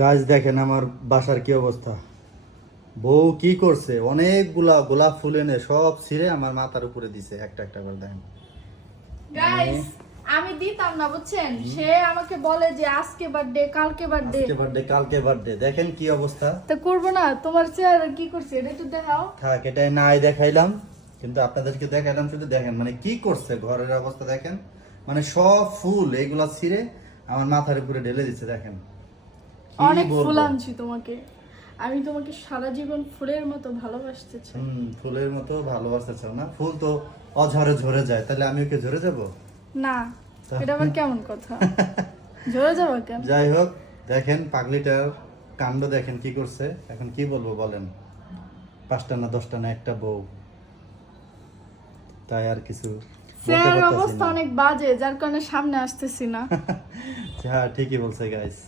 গাছ দেখেন আমার বাসার কি অবস্থা। বউ কি করছে, অনেকগুলা গোলাপ ফুল এনে সব ছিঁড়ে আমার মাথার উপরে দিছে একটা একটা করে। দেখেন গাইস, আমি দিতাম না বুঝছেন, সে আমাকে বলে যে আজকে বার্থডে কালকে বার্থডে আজকে বার্থডে কালকে বার্থডে, দেখেন কি অবস্থা। তা করবো না। তোমার চেহারা কি করছে এটা একটু দেখাও। থাক, এটাই নাই দেখাইলাম, কিন্তু আপনাদেরকে দেখাইলাম শুধু। দেখেন মানে কি করছে, ঘরের অবস্থা দেখেন। মানে সব ফুল এগুলা ছিঁড়ে আমার মাথার উপরে ঢেলে দিচ্ছে। দেখেন কি অনেক বলবো। ফুল আনছি তোমাকে, আমি তোমাকে সারা জীবন ফুলের মতো ভালোবাসতে চাই। ফুলের মতো ভালোবাসতে চাও না? ফুল তো অঝরে ঝরে যায়, তাহলে আমি ওকে ঝরে যাব? না, এটা আবার কেমন কথা? ঝরে যাবো কেন? যাই হোক, দেখেন পাগলিটার কাণ্ড দেখেন কি করছে। এখন কি বলবো বলেন, 5টা না 10টা না একটা বউ, তাই আর কিছু বলতে চেহারার পারতাছি অবস্থা না। অনেক বাজে, যার কারণে সামনে আসতেছি না। হ্যাঁ ঠিকই বলছে গাইস।